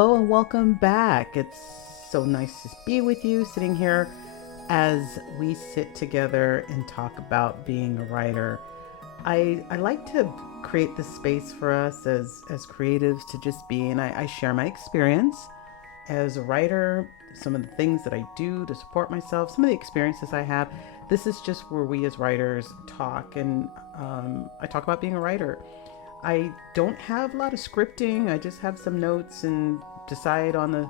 Hello and welcome back. It's so nice to be with you sitting here as we sit together and talk about being a writer. I like to create this space for us as creatives to just be, and I share my experience as a writer, some of the things that I do to support myself, some of the experiences I have. This is just where we as writers talk, and I talk about being a writer. I don't have a lot of scripting. I just have some notes and decide on the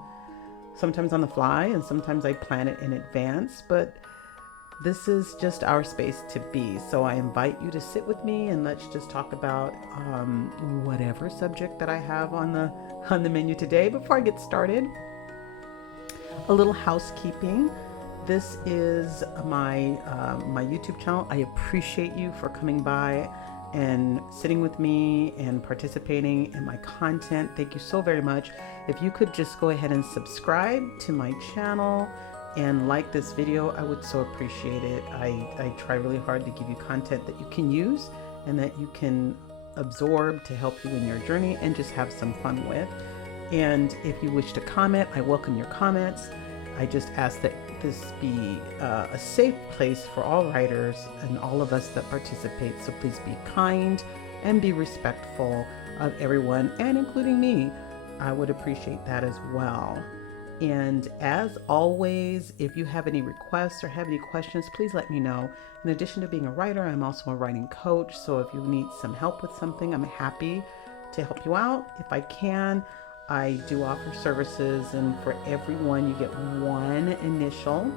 sometimes on the fly, and sometimes I plan it in advance, but this is just our space to be. So I invite you to sit with me and let's just talk about whatever subject that I have on the menu today. Before I get started, a little housekeeping. This is my YouTube channel. I appreciate you for coming by and sitting with me and participating in my content. Thank you so very much. If you could just go ahead and subscribe to my channel and like this video, I would so appreciate it. I try really hard to give you content that you can use and that you can absorb to help you in your journey and just have some fun with. And if you wish to comment, I welcome your comments. I just ask that this be a safe place for all writers and all of us that participate. So please be kind and be respectful of everyone, and including me. I would appreciate that as well. And as always, if you have any requests or have any questions, please let me know. In addition to being a writer, I'm also a writing coach. So if you need some help with something, I'm happy to help you out if I can. I do offer services, and for everyone, you get one initial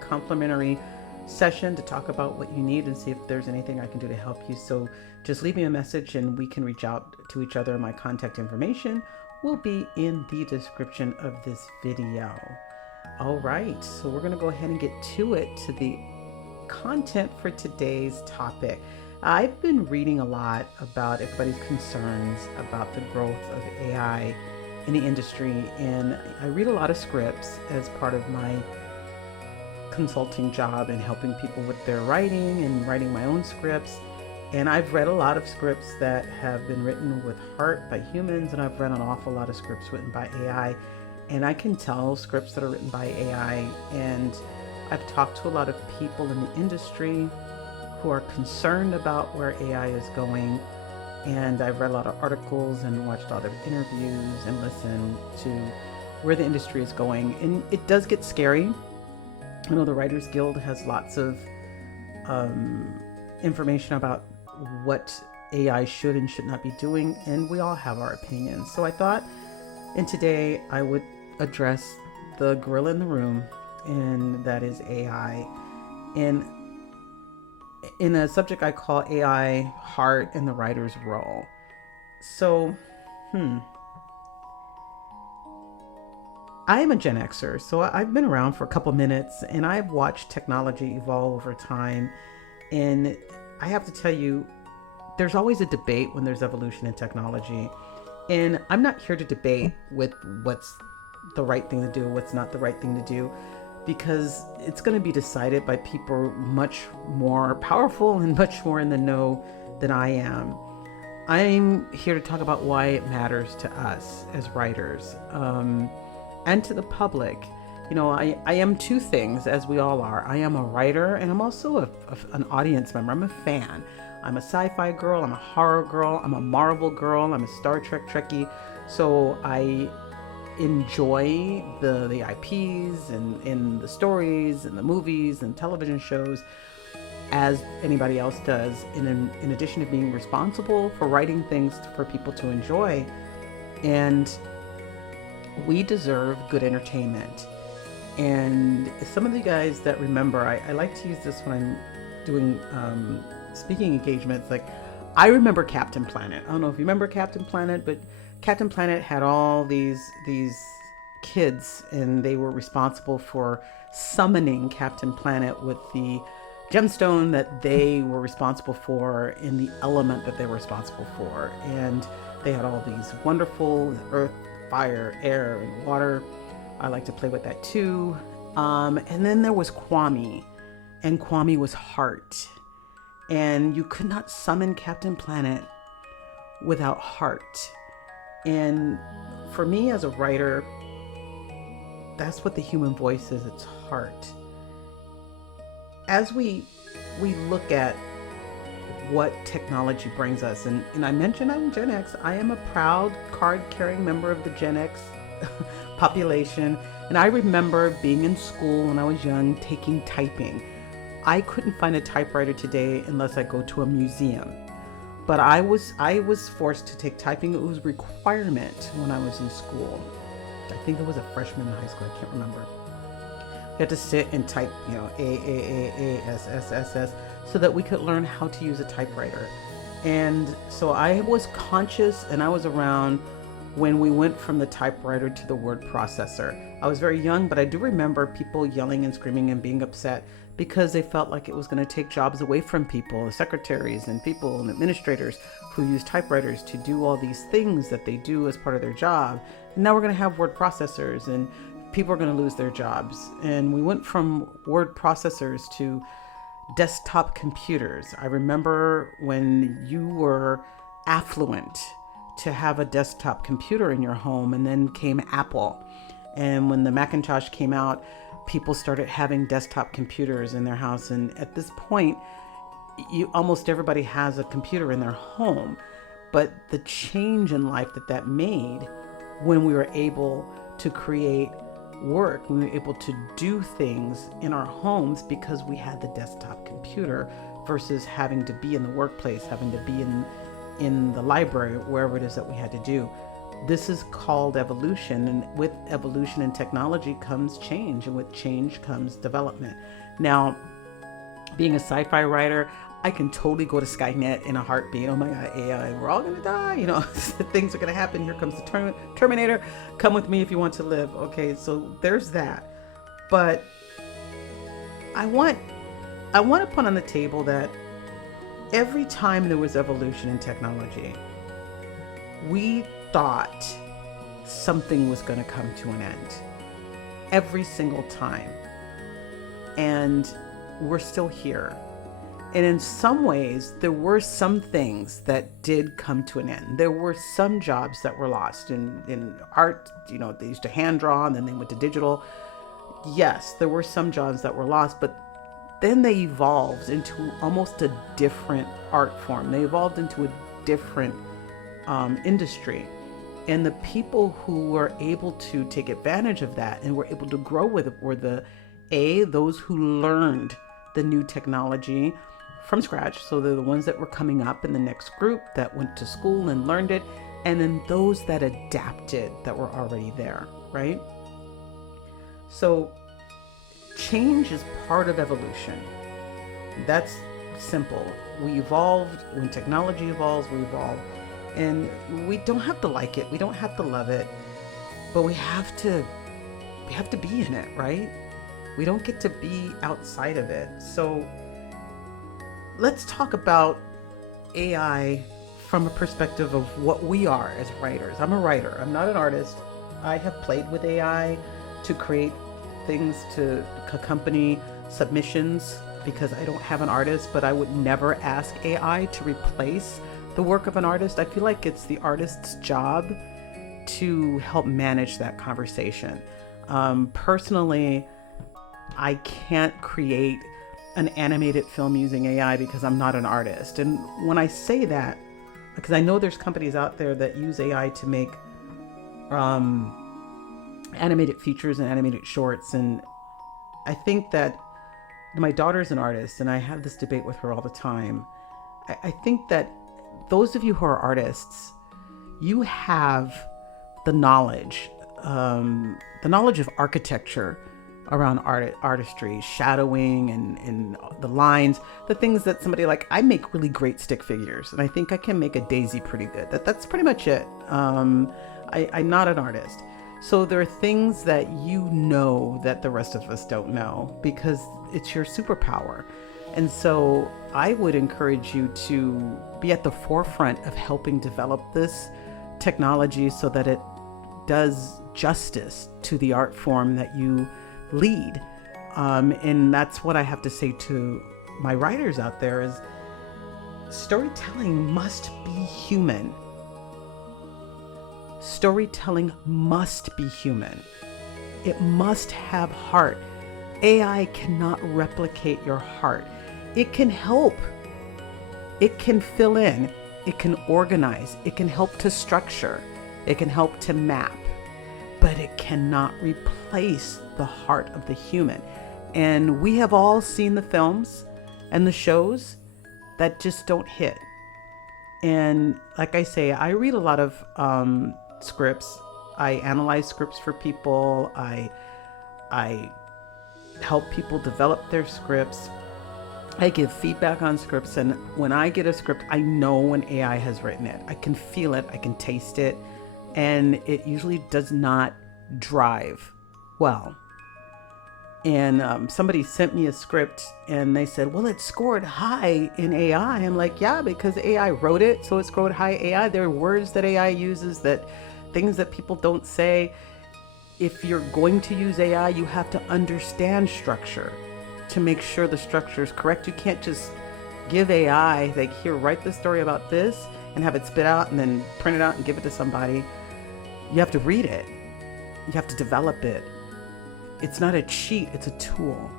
complimentary session to talk about what you need and see if there's anything I can do to help you. So just leave me a message and we can reach out to each other. My contact information will be in the description of this video. All right, so we're going to go ahead and get to it, to the content for today's topic. I've been reading a lot about everybody's concerns about the growth of AI in the industry, and I read a lot of scripts as part of my consulting job and helping people with their writing and writing my own scripts. And I've read a lot of scripts that have been written with heart by humans, and I've read an awful lot of scripts written by AI. And I can tell scripts that are written by AI, and I've talked to a lot of people in the industry who are concerned about where AI is going. And I've read a lot of articles and watched a lot of interviews and listened to where the industry is going. And it does get scary. I know the Writers Guild has lots of information about what AI should and should not be doing, and we all have our opinions. So I thought, and today I would address the gorilla in the room, and that is AI. And in a subject I call AI, Heart, and the Writer's Role. So, I am a Gen Xer, so I've been around for a couple minutes, and I've watched technology evolve over time. And I have to tell you, there's always a debate when there's evolution in technology. And I'm not here to debate with what's the right thing to do, what's not the right thing to do, because it's going to be decided by people much more powerful and much more in the know than I am. I'm here to talk about why it matters to us as writers, and to the public. You know, I am two things, as we all are. I am a writer, and I'm also an audience member. I'm a fan. I'm a sci-fi girl, I'm a horror girl, I'm a Marvel girl, I'm a Star Trek Trekkie. So I enjoy the IPs and the stories and the movies and television shows as anybody else does, in addition to being responsible for writing things for people to enjoy. And we deserve good entertainment. And some of the guys that remember, I like to use this when I'm doing speaking engagements. Like, I remember Captain Planet. I don't know if you remember Captain Planet, but Captain Planet had all these kids, and they were responsible for summoning Captain Planet with the gemstone that they were responsible for in the element that they were responsible for. And they had all these wonderful earth, fire, air, and water. I like to play with that too. And then there was Kwame, and Kwame was heart. And you could not summon Captain Planet without heart. And for me as a writer, that's what the human voice is. It's heart. As we look at what technology brings us, and I mentioned I'm Gen X. I am a proud card-carrying member of the Gen X population, and I remember being in school when I was young, taking typing. I couldn't find a typewriter today unless I go to a museum. But I was forced to take typing. It was a requirement when I was in school. I think it was a freshman in high school. I can't remember. We had to sit and type, A, so that we could learn how to use a typewriter. And so I was conscious, and I was around when we went from the typewriter to the word processor. I was very young, but I do remember people yelling and screaming and being upset because they felt like it was going to take jobs away from people, secretaries and people and administrators who use typewriters to do all these things that they do as part of their job. And now we're going to have word processors, and people are going to lose their jobs. And we went from word processors to desktop computers. I remember when you were affluent to have a desktop computer in your home, and then came Apple. And when the Macintosh came out, people started having desktop computers in their house. And at this point, almost everybody has a computer in their home. But the change in life that made when we were able to create work, we were able to do things in our homes because we had the desktop computer versus having to be in the workplace, having to be in the library, wherever it is that we had to do. This is called evolution, and with evolution and technology comes change, and with change comes development. Now, being a sci-fi writer, I can totally go to Skynet in a heartbeat. Oh my God, AI, we're all gonna die. Things are gonna happen. Here comes the Terminator. Come with me if you want to live. Okay, so there's that. But I want to put on the table that every time there was evolution in technology, we thought something was going to come to an end. Every single time. And we're still here. And in some ways, there were some things that did come to an end. There were some jobs that were lost in art. They used to hand draw and then they went to digital. Yes, there were some jobs that were lost, but then they evolved into almost a different art form. They evolved into a different industry. And the people who were able to take advantage of that and were able to grow with it were those who learned the new technology from scratch. So they're the ones that were coming up in the next group that went to school and learned it. And then those that adapted that were already there, right? So change is part of evolution. That's simple. We evolved. When technology evolves, we evolve. And we don't have to like it. We don't have to love it. But we have to be in it, right? We don't get to be outside of it. So let's talk about AI from a perspective of what we are as writers. I'm a writer. I'm not an artist. I have played with AI to create things to accompany submissions because I don't have an artist, but I would never ask AI to replace the work of an artist. I feel like it's the artist's job to help manage that conversation. Personally, I can't create an animated film using AI because I'm not an artist. And when I say that, because I know there's companies out there that use AI to make animated features and animated shorts. And I think that my daughter's an artist, and I have this debate with her all the time. I think that those of you who are artists, you have the knowledge of architecture around artistry, shadowing and the lines, the things that somebody like, I make really great stick figures, and I think I can make a daisy pretty good. That's pretty much it. I'm not an artist. So there are things that that the rest of us don't know because it's your superpower. And so I would encourage you to be at the forefront of helping develop this technology so that it does justice to the art form that you lead. And that's what I have to say to my writers out there is storytelling must be human. Storytelling must be human. It must have heart. AI cannot replicate your heart. It can help. It can fill in. It can organize. It can help to structure. It can help to map. But it cannot replace the heart of the human. And we have all seen the films and the shows that just don't hit. And like I say, I read a lot of scripts. I analyze scripts for people. I help people develop their scripts. I give feedback on scripts. And when I get a script, I know when AI has written it. I can feel it. I can taste it. And it usually does not drive well. And somebody sent me a script and they said, well, it scored high in AI. I'm like, yeah, because AI wrote it. So it scored high AI. There are words that AI uses, that things that people don't say. If you're going to use AI, you have to understand structure to make sure the structure is correct. You can't just give AI, like, here, write the story about this and have it spit out and then print it out and give it to somebody. You have to read it. You have to develop it. It's not a cheat, it's a tool.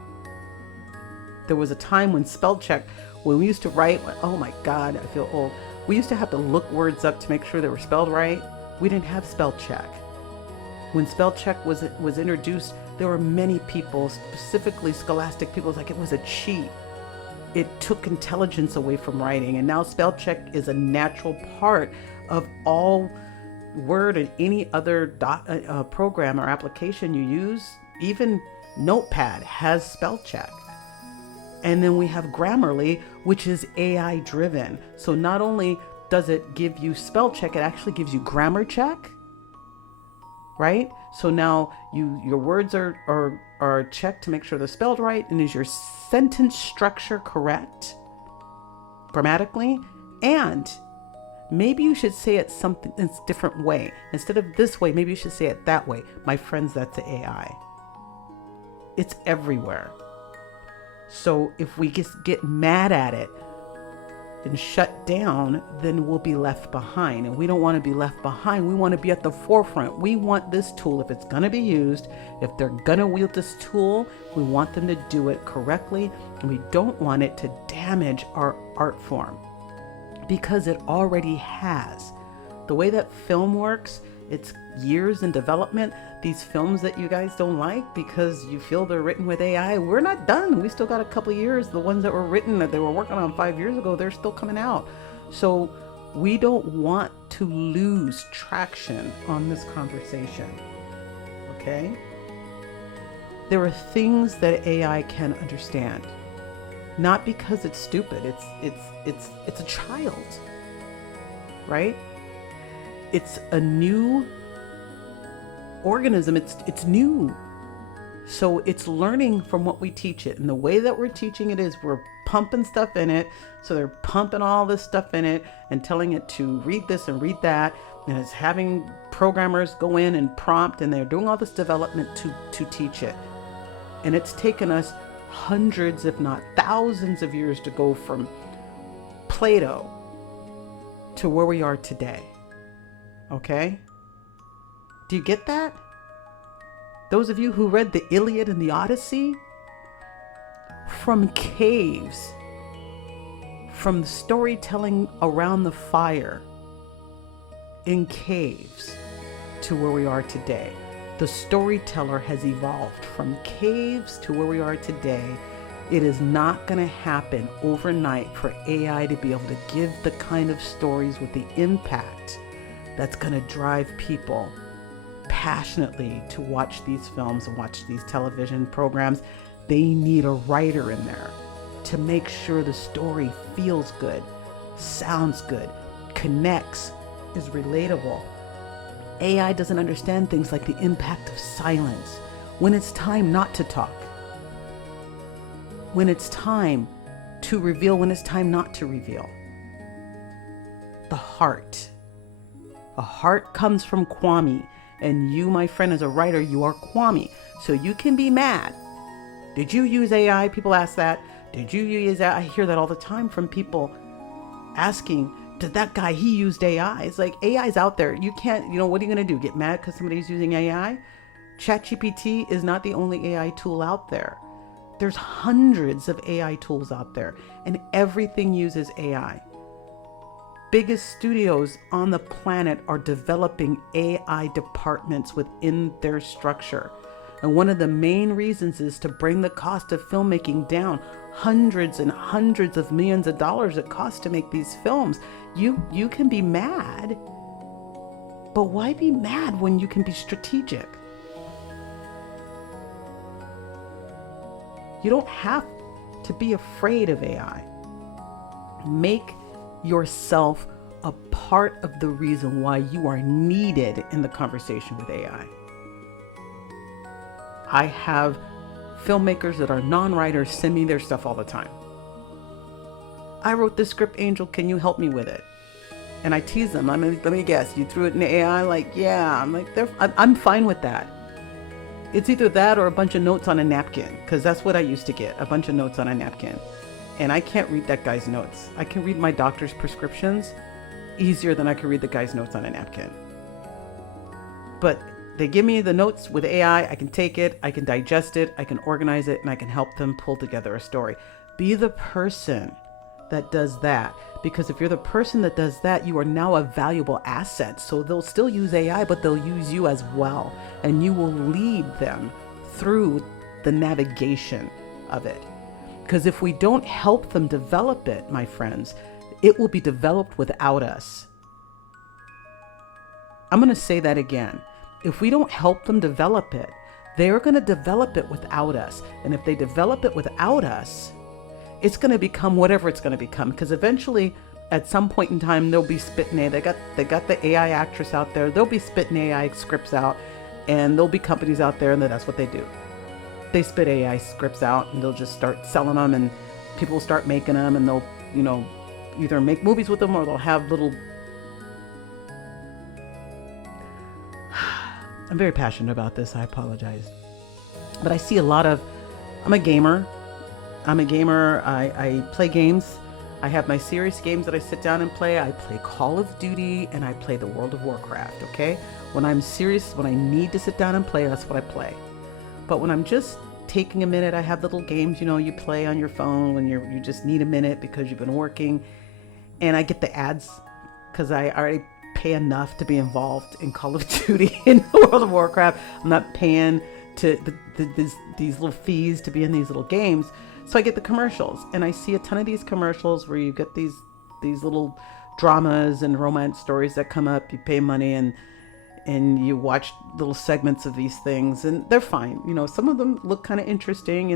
There was a time when spell check, when we used to write, oh my God, I feel old. We used to have to look words up to make sure they were spelled right. We didn't have spell check. When spell check was introduced, there were many people, specifically scholastic people, like it was a cheat. It took intelligence away from writing. And now spell check is a natural part of all Word and any other program or application you use. Even Notepad has spell check. And then we have Grammarly, which is AI driven. So not only does it give you spell check, it actually gives you grammar check, right? So now your words are checked to make sure they're spelled right. And is your sentence structure correct grammatically? And maybe you should say it something in a different way. Instead of this way, maybe you should say it that way. My friends, that's the AI. It's everywhere. So if we just get mad at it and shut down, then we'll be left behind. And we don't want to be left behind. We want to be at the forefront. We want this tool, if it's going to be used, if they're going to wield this tool, we want them to do it correctly. And we don't want it to damage our art form, because it already has. The way that film works, it's years in development. These films that you guys don't like because you feel they're written with AI, we're not done. We still got a couple of years. The ones that were written, that they were working on 5 years ago, they're still coming out. So we don't want to lose traction on this conversation, okay? There are things that AI can understand, not because it's stupid. It's a child, right? It's a new organism. It's new. So it's learning from what we teach it. And the way that we're teaching it is we're pumping stuff in it. So they're pumping all this stuff in it and telling it to read this and read that. And it's having programmers go in and prompt, and they're doing all this development to teach it. And it's taken us hundreds, if not thousands of years to go from Plato to where we are today. Okay? Do you get that? Those of you who read the Iliad and the Odyssey, from caves, from storytelling around the fire in caves to where we are today. The storyteller has evolved from caves to where we are today. It is not going to happen overnight for AI to be able to give the kind of stories with the impact that's going to drive people passionately to watch these films and watch these television programs. They need a writer in there to make sure the story feels good, sounds good, connects, is relatable. AI doesn't understand things like the impact of silence, when it's time not to talk, when it's time to reveal, when it's time not to reveal. The heart. A heart comes from Kwame, and you, my friend, as a writer, you are Kwame. So you can be mad. Did you use AI? People ask that. Did you use that? I hear that all the time from people asking, that guy, he used AI. It's like AI's out there. You can't, what are you going to do? Get mad because somebody's using AI? ChatGPT is not the only AI tool out there. There's hundreds of AI tools out there, and everything uses AI. Biggest studios on the planet are developing AI departments within their structure. And one of the main reasons is to bring the cost of filmmaking down. Hundreds and hundreds of millions of dollars it costs to make these films. You can be mad, but why be mad when you can be strategic? You don't have to be afraid of AI. Make yourself a part of the reason why you are needed in the conversation with AI. I have filmmakers that are non-writers send me their stuff all the time. I wrote this script, Angel, can you help me with it? And I tease them. Let me guess, you threw it in AI? Like, yeah. I'm like, I'm fine with that. It's either that or a bunch of notes on a napkin, because that's what I used to get, a bunch of notes on a napkin. And I can't read that guy's notes. I can read my doctor's prescriptions easier than I can read the guy's notes on a napkin. But they give me the notes with AI, I can take it, I can digest it, I can organize it, and I can help them pull together a story. Be the person that does that. Because if you're the person that does that, you are now a valuable asset. So they'll still use AI, but they'll use you as well. And you will lead them through the navigation of it. Because if we don't help them develop it, my friends, it will be developed without us. I'm going to say that again. If we don't help them develop it, they're going to develop it without us. And if they develop it without us, it's going to become whatever it's going to become. Because eventually, at some point in time, they'll be spitting AI. They got the AI actress out there. They'll be spitting AI scripts out. And there'll be companies out there, and that's what they do. They spit AI scripts out, and they'll just start selling them, and people will start making them, and they'll, either make movies with them, or they'll have little... I'm very passionate about this. I apologize. But I see a lot of... I'm a gamer. I play games. I have my serious games that I sit down and play. I play Call of Duty, and I play the World of Warcraft, okay? When I'm serious, when I need to sit down and play, that's what I play. But when I'm just taking a minute, I have little games, you play on your phone when you just need a minute because you've been working. And I get the ads because I already pay enough to be involved in Call of Duty in the World of Warcraft. I'm not paying to these little fees to be in these little games. So I get the commercials, and I see a ton of these commercials where you get these little dramas and romance stories that come up. You pay money and you watch little segments of these things, and they're fine. Some of them look kind of interesting.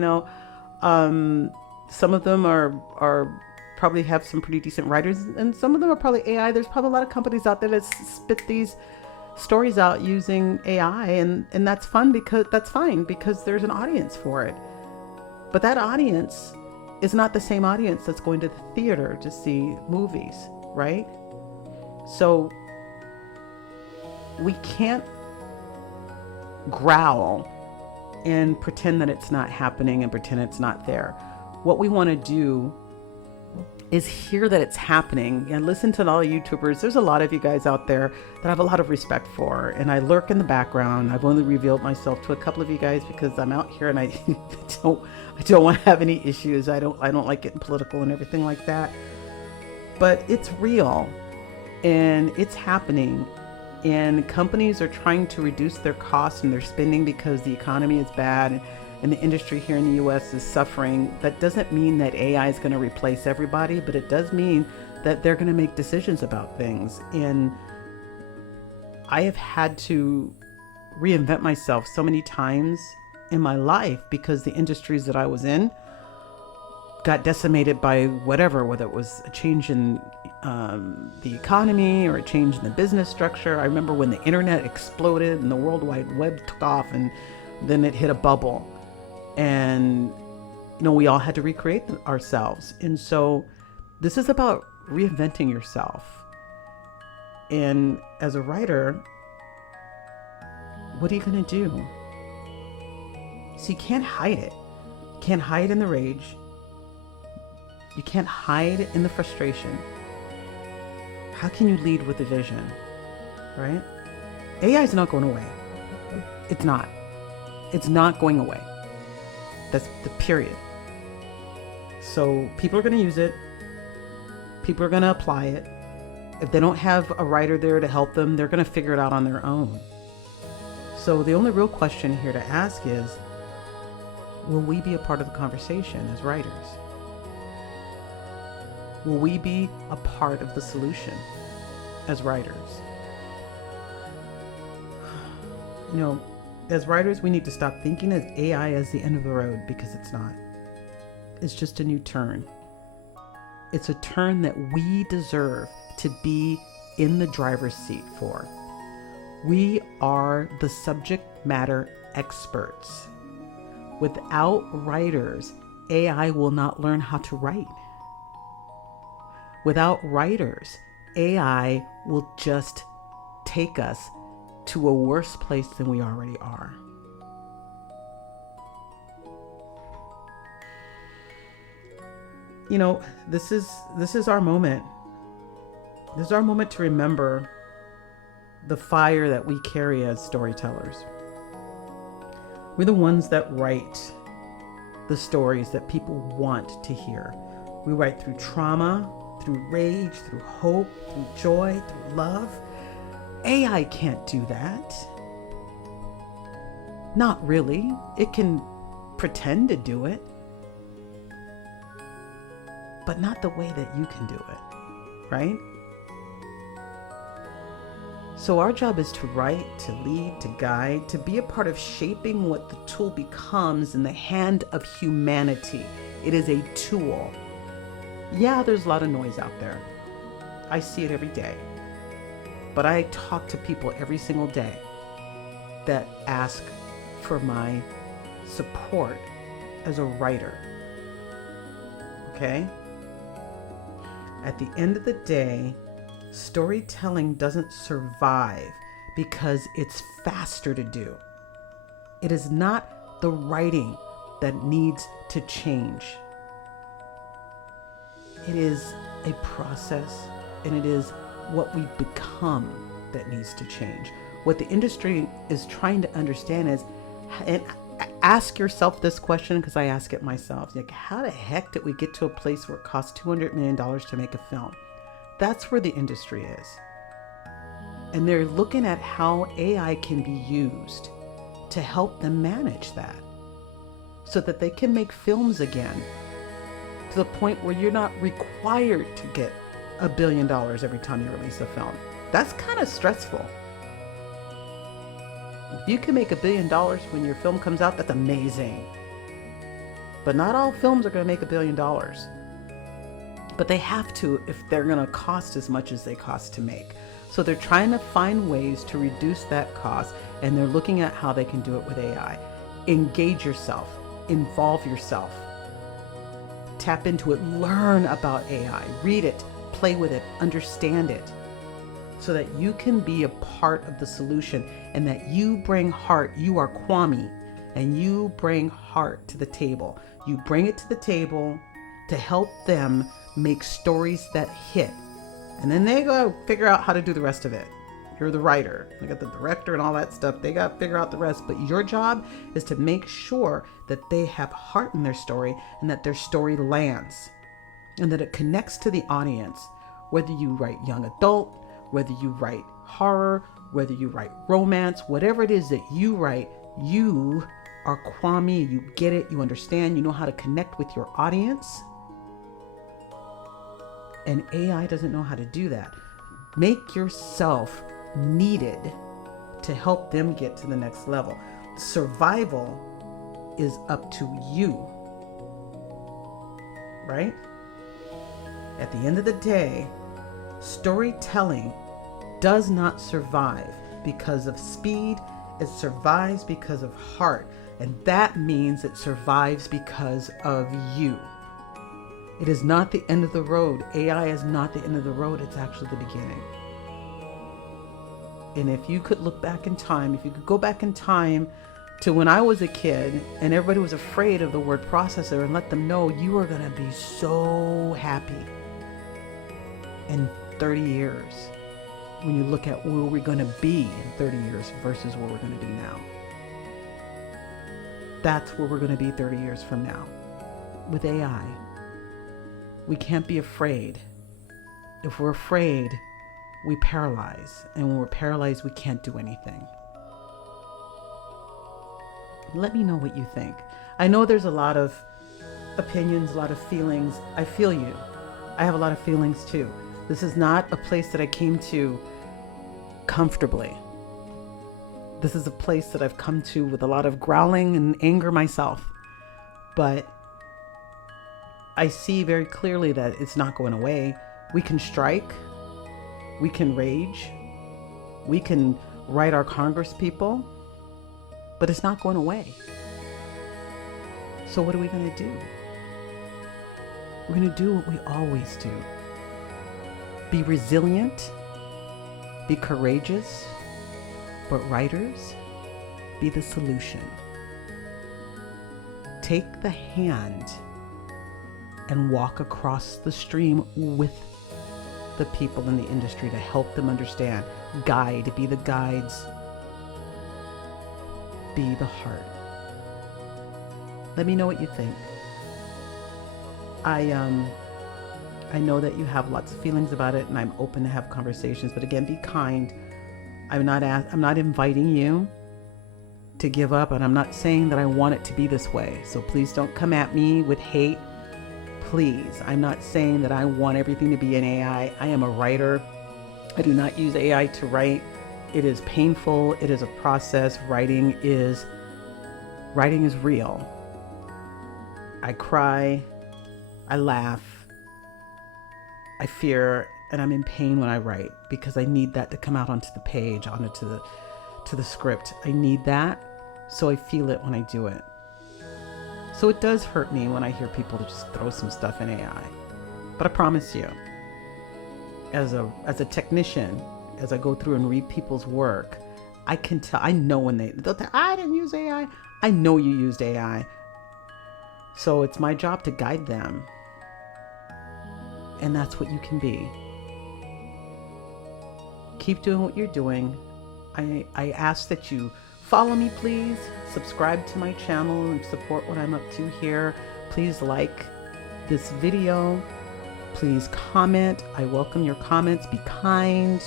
Some of them are probably have some pretty decent writers, and some of them are probably AI. There's probably a lot of companies out there that spit these stories out using AI, and that's fun because that's fine because there's an audience for it. But that audience is not the same audience that's going to the theater to see movies, right? So we can't growl and pretend that it's not happening and pretend it's not there. What we want to do is hear that it's happening and listen to all the YouTubers. There's a lot of you guys out there that I have a lot of respect for, and I lurk in the background. I've only revealed myself to a couple of you guys because I'm out here and I don't want to have any issues. I don't like getting political and everything like that. But it's real and it's happening. And companies are trying to reduce their costs and their spending because the economy is bad and the industry here in the US is suffering. That doesn't mean that AI is going to replace everybody, but it does mean that they're going to make decisions about things. And I have had to reinvent myself so many times in my life because the industries that I was in got decimated by whether it was a change in the economy or a change in the business structure. I remember when the internet exploded and the World Wide Web took off, and then it hit a bubble, and we all had to recreate ourselves. And so this is about reinventing yourself. And as a writer, what are you going to do? So you can't hide it. You can't hide in the rage. You can't hide in the frustration. How can you lead with a vision, right? AI is not going away. It's not. It's not going away. That's the period. So people are going to use it. People are going to apply it. If they don't have a writer there to help them, they're going to figure it out on their own. So the only real question here to ask is, will we be a part of the conversation as writers? Will we be a part of the solution as writers? You know, as writers, we need to stop thinking of AI as the end of the road, because it's not. It's just a new turn. It's a turn that we deserve to be in the driver's seat for. We are the subject matter experts. Without writers, AI will not learn how to write. Without writers, AI will just take us to a worse place than we already are. You know, this is our moment. This is our moment to remember the fire that we carry as storytellers. We're the ones that write the stories that people want to hear. We write through trauma, through rage, through hope, through joy, through love. AI can't do that. Not really. It can pretend to do it, but not the way that you can do it, right? So our job is to write, to lead, to guide, to be a part of shaping what the tool becomes in the hand of humanity. It is a tool. Yeah, there's a lot of noise out there. I see it every day. But I talk to people every single day that ask for my support as a writer. Okay? At the end of the day, storytelling doesn't survive because it's faster to do. It is not the writing that needs to change. It is a process, and it is what we become that needs to change. What the industry is trying to understand is, and ask yourself this question, because I ask it myself, like, how the heck did we get to a place where it costs $200 million to make a film? That's where the industry is. And they're looking at how AI can be used to help them manage that, so that they can make films again, to the point where you're not required to get $1 billion every time you release a film. That's kind of stressful. If you can make $1 billion when your film comes out, that's amazing. But not all films are going to make $1 billion. But they have to if they're going to cost as much as they cost to make. So they're trying to find ways to reduce that cost, and they're looking at how they can do it with AI. Engage yourself, involve yourself, tap into it, learn about AI, read it, play with it, understand it, so that you can be a part of the solution, and that you bring heart. You are Kwame, and you bring heart to the table. You bring it to the table to help them make stories that hit. And then they go figure out how to do the rest of it. You're the writer. They got the director and all that stuff. They got to figure out the rest. But your job is to make sure that they have heart in their story, and that their story lands, and that it connects to the audience. Whether you write young adult, whether you write horror, whether you write romance, whatever it is that you write, you are Kwame. You get it. You understand. You know how to connect with your audience. And AI doesn't know how to do that. Make yourself needed to help them get to the next level. Survival is up to you, right? At the end of the day, storytelling does not survive because of speed. It survives because of heart. And that means it survives because of you. It is not the end of the road. AI is not the end of the road. It's actually the beginning. And if you could look back in time, if you could go back in time to when I was a kid and everybody was afraid of the word processor, and let them know you are going to be so happy and 30 years when you look at where we're going to be in 30 years versus where we're going to be now. That's where we're going to be 30 years from now. With AI, we can't be afraid. If we're afraid, we paralyze. And when we're paralyzed, we can't do anything. Let me know what you think. I know there's a lot of opinions, a lot of feelings. I feel you. I have a lot of feelings too. This is not a place that I came to comfortably. This is a place that I've come to with a lot of growling and anger myself. But I see very clearly that it's not going away. We can strike. We can rage. We can write our Congress people. But it's not going away. So what are we going to do? We're going to do what we always do. Be resilient. Be courageous. But writers, be the solution. Take the hand and walk across the stream with the people in the industry to help them understand. Guide, be the guides. Be the heart. Let me know what you think. I know that you have lots of feelings about it, and I'm open to have conversations, but again, be kind. I'm not inviting you to give up, and I'm not saying that I want it to be this way. So please don't come at me with hate. Please. I'm not saying that I want everything to be in AI. I am a writer. I do not use AI to write. It is painful. It is a process. Writing is real. I cry. I laugh. I fear, and I'm in pain when I write because I need that to come out onto the page, onto the script. I need that, so I feel it when I do it. So it does hurt me when I hear people just throw some stuff in AI. But I promise you, as a technician, as I go through and read people's work, I can tell. I know when I didn't use AI. I know you used AI. So it's my job to guide them. And that's what you can be. Keep doing what you're doing. I ask that you follow me, please. Subscribe to my channel and support what I'm up to here. Please like this video. Please comment. I welcome your comments. Be kind.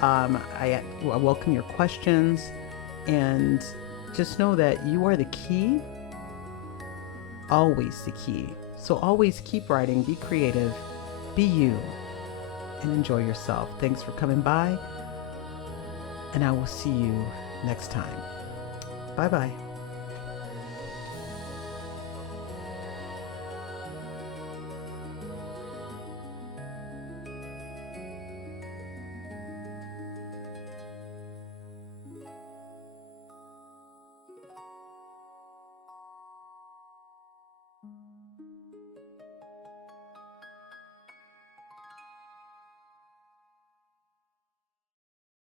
I welcome your questions. And just know that you are the key. Always the key. So always keep writing. Be creative. Be you. And enjoy yourself. Thanks for coming by. And I will see you next time. Bye-bye.